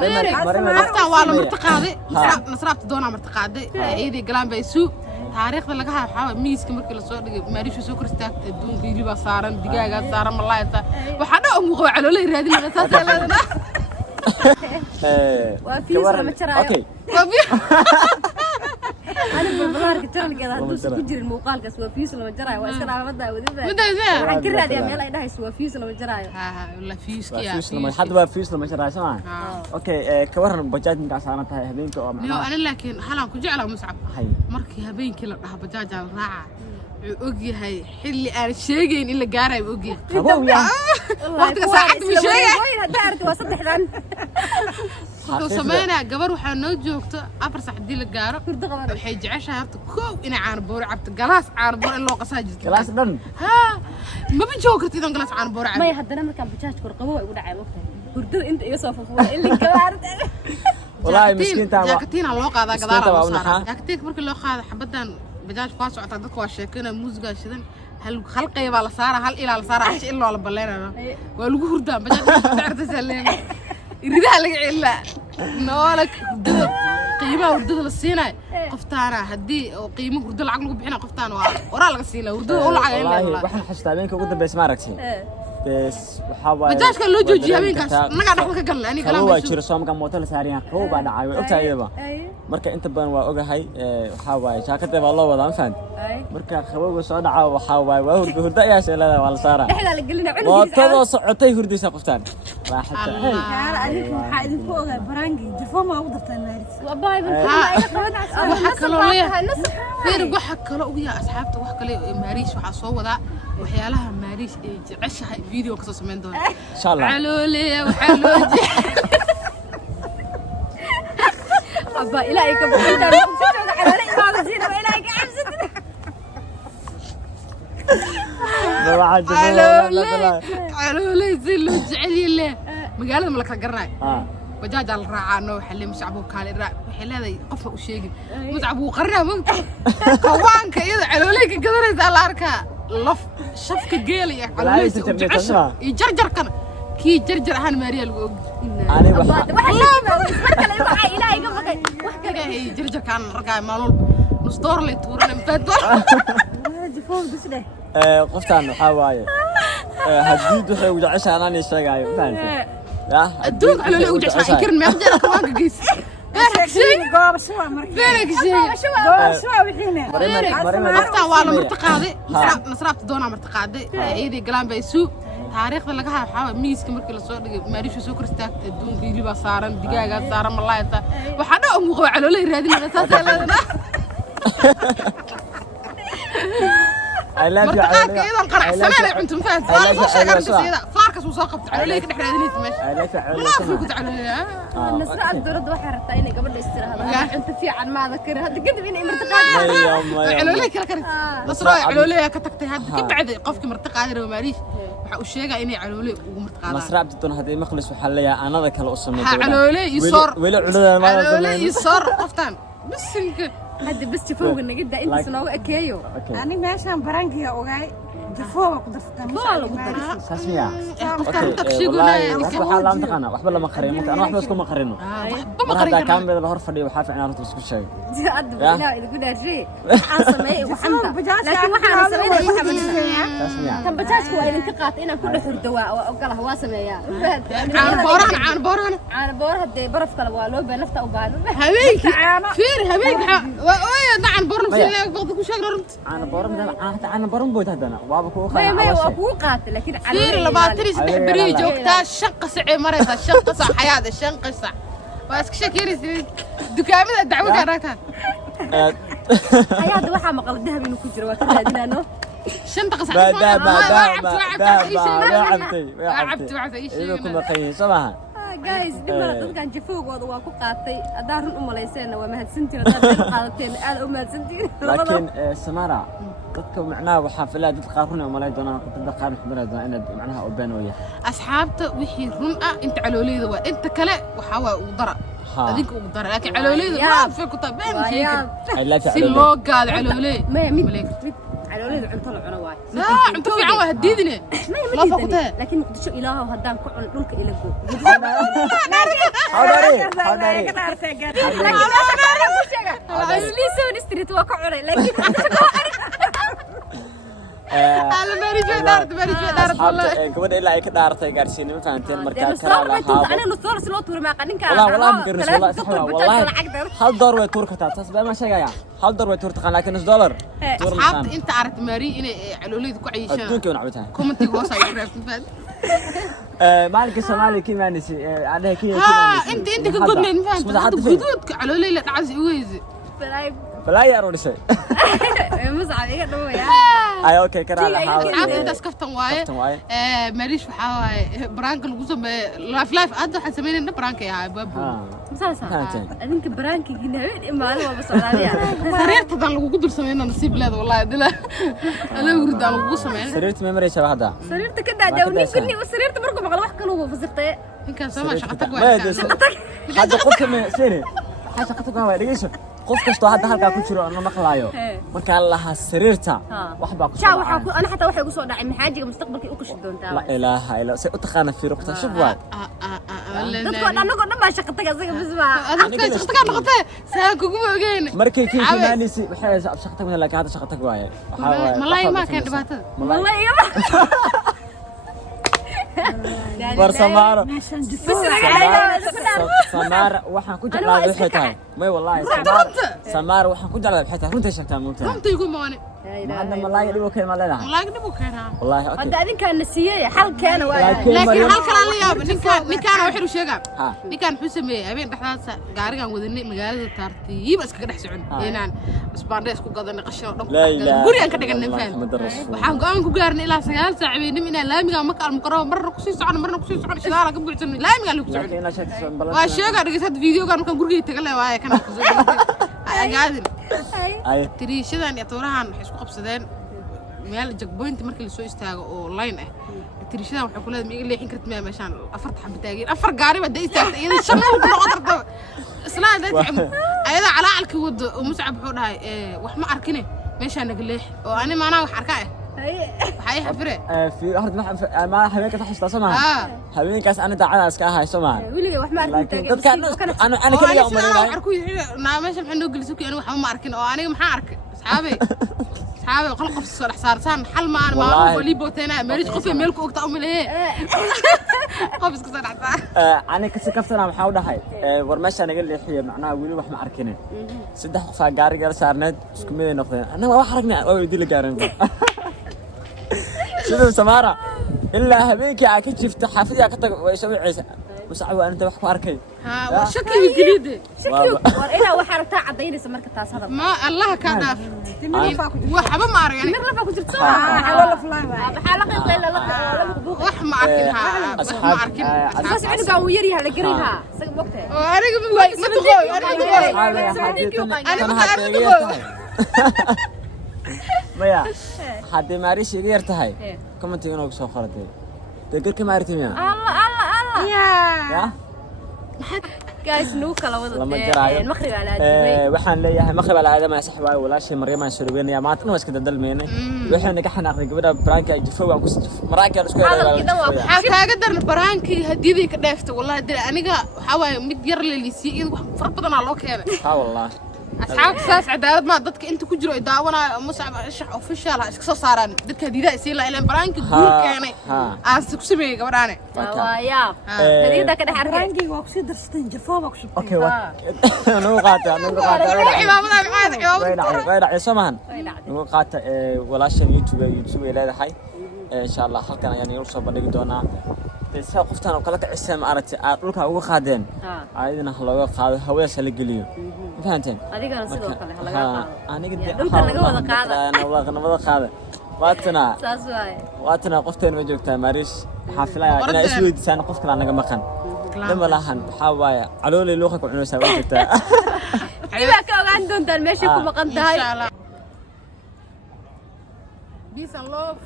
qoftaan waa la martaqaaday nasraabta doonaa martaqaaday ciidii galaan bay suu taariikhda laga hayo miiska markii la soo dhigay maariisho soo korstaagta adduunka hilibaa saaran digaagaa saaran malaayta waxaa dhan muuqda caloolay raadinaysa saas leedahay waa fiis lama jaraayo okay أنا بالبلاد كتير كذا دوس كجير الموقال كسوة فيس لما جراي وأسكت على مدة ودي عن كل هذه أمي لا يدها سوى فيس لما جراي ولا فيس كيا فيس لما حد بقى فيس لما جراي سمع أوكي كورن بجاج من كاسانة هاي هبين كأو أنا لكن حلا كجي على مصعب مركي هبين كلا بجاج على راعة أوجي هاي حلي أنا شيءين إلا جاري أوجي وقت ساعات مش شيء دارت وسط حلان سمعنا قبر وحنا جوكت أفرس حدي للجارة الحين جعشها هرت كو إن عاربور عبت جلاس عاربور اللي قصاجد جلاس دن ها ما بنجوكت إذا جلاس عاربور عبت ما يهدنا ما كان بتشاش كرقوة يقول عيب هردو أنت يوسف فوق اللي كبرت والله مسكين تابع جاكتين على الواقع ذا قدار جاكتين برك اللي قاعد حبتان بجاج فاس وعتقدك واشيكنا موسيقى شدن هل خلقي على صارة هل إلى على صارة عش إلا على بلينا والجو هردان بجاج تعرف تسلم يريدها لك إلا نوالك هردد قيمة هردد للصينة قفتانا هدي قيمة هردد العقل بحنا قفتان ورا لك الصينة هردد ولا عقل والله وإحنا حشتابين كوجد بس ما ركسي بس وحاول بجاج كان لو جوجي يمين كاس نقعد نحكي قال أنا كلام هو يشير صوم كم موتل ساريان هو بعد عايو أكتر marka inta badan waa ogahay waxa waay jaakada waa loo wadaa faan marka qabowga soo dhaca waxa waay waa hurda ayaa sheelada waa la saaraa dhexda la gelina cunugisa waa todo socotay hurdaysa qoftaan raaxada yaara adinku waxa idinku ogaa barangi jafoma ugu dartaan maaris waa baay waxa kale leeyahay fiir waxa kale ugu yaa asxaabta wax kale maaris waxa soo wadaa waxyaalaha maaris ee jeceshahay video ka soo sameyn doona insha Allah calooley waxa loo أبا إلهي كبرت أنا كنت على رأي ما بزينه إلهي كعبزت علولي زلوا جعلي له مقالة ملك القراي بجاج على الراعة إنه حلي مشعبه كالي الراعي وحلي هذا قفة وشيء مشعبه قرنا ممكن كوان كيد علولي كقدر يزعل أركا لف شفك جيلي علولي يجرجر كنا كي جرجر هان ماريا الوج أنا واحد إلهي قبل وحكي هي جرجر كان رجع مالول نصدور لي تورنا مفدور جفوف بسله قفتان حواي هديد وحي وجعش أنا نشتغل فهمت يا الدوق على اللي وجعش يكرن ما يرجع كمان قيس فينك قاب شوا مركب فينك شيء قاب شوا وحينه قفتان والله مرتقاضي نصرابت دونا مرتقاضي عيدي قلان بيسو taariikhda laga hayo miiska markii la soo dhigay maariisho soo korstaagta adduunka hilibaa saaran digaagaa saaran malaayta waxaa dhan muuqda caloolay raadinaysa saas leedahay I love you martaqaadka idan qarac sameeyay cuntum faad waa soo sheegay sida faarkas uu soo qabtay caloolay ka dhex raadinaysa meesha I love you la fuku caloolay nasra dawladda waxay rabtaa inay gabadha istiraahdo inta fiican ma adakir hadda kadib inay martaqaad caloolay kala karin nasra caloolay ka tagtay hadda ka bacdi qofkii martaqaad reeyo maariish waxa uu sheegay inay caloolay ugu martaqaadaan nasraabta doon hadii maqlis waxa la yaa anada kala u sameeyay caloolay isor weli cunada ma caloolay isor qoftaan bisinka هذا بس تفوق النجدة أنت سنوات أكيو أنا ماشان برانجي أوجاي تفوق قدرت ساسميا والله وحبة لا متقنا وحبة لما قرين ممكن أنا وحبة اسكون مقرينه هذا كان بيد الهور فدي وحافظ أنا رحت بسكت شيء أدب لا إذا كنا شيء حاسمي وحمد لكن وحنا سمينا وحمد ساسميا كم بتشاسكو إذا انتقات إنا كل حر دواء وقال هو سميا عن بورها هدي برف كلوالو بنفته وبالو هبيك فير هبيك ويا عن بورم سيلك بغضك وش أقدر أنا برم بوت هذانا وابكو خا ما هو قاتل لكن فير لباتري سبح بريج وقتها الشق سعي مريض الشق سع حياة الشق سع بس كشكيري دكامة الدعوة كارتها حياة واحد ما قال ذهب إنه كجرا وكذا دينانو شنطة قصة عبتي إذا كنا قيين سماها جايز دمنا كان جفوق وضوا كقاطي أدارن ليسنا وما هالسنتين أدار قاطين أنا هالسنتين لكن سمارة dadka macnaha waxa filaa dad qaar run ama leeyahay dad qaar xubnaha inad macnaha u beenooya asxaabta wixii run ah inta calooleyda waa inta kale waxa waa u dara adinku u dara laakiin calooleyda ma fi ku tabeen sheekay si loo gaad calooley ma mid calooleyda cunto la cuno waay انت في عوا هديدني لا فقتها لكن مقدشو إلهه وهدان كعن دولك إلى جو لي سوي ستريت وكعن لكن على ماري دارت والله gabadha ilaa ay ka dhaartay gaarsiin ma fahanteen markaa نصور kala ما تنسى أنا نصور سلو تور ما قنين كان والله ما قرنس والله صح والله هل دور way tuur kartaa taas baa ma sheegaya hal door way tuur taqaan laakiin $1 أصحابتي أنت عرفت ماري إني علوليد كوعيشان adduunka wana cabitahay كومنتي هوسا يعرف فاد maalinka Soomaaliya kiimaanisi anaga ها أنت كقول من فهمت هذا جدود علولي لا تعز ويزي balaa yar oo dhisay مزعل إيه دو يا ay okay kara la عاد أنت سكفتن واي ماريش وحاواي برانك القصة لايف هذا حسمين إنه برانك يا بابو مسلسل أنك برانكي جنبي ما هو بس على سريرت هذا لو قدر سمينا نصيب لا والله دلا أنا ورد على القصة سمين sariirta memory shabah hada سريرتك كده داوني كلني وسريرتك مركب على واحد كانوا فزرتي إن كان سما شقتك ما hadda qofka ma sini hadda qofka ma dhigayso qof kasto hadda halka ku jiro ama maqlaayo marka allaha sariirta wax baa ku شا وحكو أنا حتى واحد يقول داعي من حاجة مستقبلك يوكش دون la ilaaha illa say u taqaana fi ruqta shubwa dadku أنا نقول ما شقتك أزيك بسمع أنا شقتك أنا قطع ساكو قوم أجين markay kiimaanisi waxay shaqtag ma laakiin hadda shaqtag waaye والله ما كان دبعتها والله يلا war samaaro بس samaara waxaan ku jeclaaday waxay tahay may wallahi samaara waxaan ku jeclaaday waxay tahay runta sheegtaa moogtaa قمت يقول ماني hadda malaaga dhibo keen ma leedahay والله قدبو كانها wallahi okay هذا أذن كان نسيه حل كان لكن هل كان لا ياب نكان وحير وشيغا ها. نكان حسمي ابين دخداس غاريغان ودني مغالada tartiib iska dhex socon inaan isbaandhe isku gadan qasho dhab La ilaha gurigan ka dhigan faan Muhammad Rasuul waxaan go'aan ku gaarnay ilaa 9 saac habeenimo inaan laamiga ma kala maqaro marna ku sii socon marna ku sii socon shidaala ka buuxsan laamiga lagu socon laakiin la sheegtay balan waa sheega dhigisad videogan markaan guriga tagay waaye kana ku soo ay gaadin ay tiriishadan iyo toorahan waxay isku qabsadeen meel checkpoint markii la soo istaago oo line ah tiriishadan waxay ku leedahay iga leexin kartid meeshaan afar xabba taageen afar gaari baa istaagtay iyada shan ku noqoto isla dadka ayada calaalka wado oo muscab wuxuu dhahay wax ma arkine meeshaan naga leex oo ani maana wax arkaa waxay xafire fi hard ma habeenka taxista samaha habeenkaas ana daacada iska ahay samaha wiliga wax ma arkin dadka ana kaliya u maleeyahay arku na meesha maxay noo gelisay ani wax ma arkin oo aniga maxaa arkay asxaabi asxaabi qal qof soo xsaarsan xal ma aan ma wali bootena marij qof meel ku ogta umaleey qof iska soo dhaxtaa ana kasi kaftana waxa u dhahay war meesha naga leexiyo macnaha wili wax ma arkine saddex qof gaariga saarneed isku mid ay noqdeen anaga wax aragnaa oo idil gaarin sidoo samaara ilaa habeenkii aad ka jifta xaafadii aad ka tag way soo wiceysa musacab aan inta wax ku arkay ha shaki geliide war ila wax aragtaa cadeynaysa marka taas hadal ma allah ka dhaaf waxba ma arag mir lafa ku jirto حلو فلان xalaqi ila la wax ma arkin ha wax ma arkin bas aniga uu yar yahay la gariha saga bogtay oo aniga ma tuqoy aniga ma maya haddii maarish iga yar tahay commentiga inuu soo qoratay deegarka maartimiya الله ya guys nuu kala wada lama garaayo maghrib ala aadamay waxaan leeyahay maghrib ala aadamay saxbaa walaashay maryam aan soo maanta waa iska dadalmeynay waxaan naga xanaaqay gabadha branka ay jifo waan ku maraankii isku waxaa kaaga daran baraankii hadiyadii ka dheeftay wallahi dil aniga waxa waaye mid yar leelisiin iyada wax far badan loo keenay ha wallahi asxaabta saas cadaalad ma dadka inta ku jiro ay daawanaayo muscab shax official iska soo saaraan dadka hadiyada ay siin ilaa baraankii guur keenay aan ku sameeyay gabadhaane waaya hadiyada ka dhaxar برانكي وكسي درستين جفوه وكسي okay anu qaata cimaamada maxaad cimaamada way dhacay samahan anu qaata walaashan youtube ay leedahay insha Allah halkan ayaan igu soo bandhigi doonaa dadka qoftan oo kala kacay ma aragtay aad dhulka uga qaadeen ayadina looga qaado hawada la geliyo fahanteen adigana sidoo kale laga qaado aniga dhulka laga wada qaado wada qaado saas waay waatana qofteen ma joogtaa maarish xaafilaya ina isweydiisaan qof kale naga maqan dama lahan waxa waaya caloolay loo ka cunaysaa way jirtaa iba ka ogaan doontaan meesha ku maqan tahay insha Allah peace and love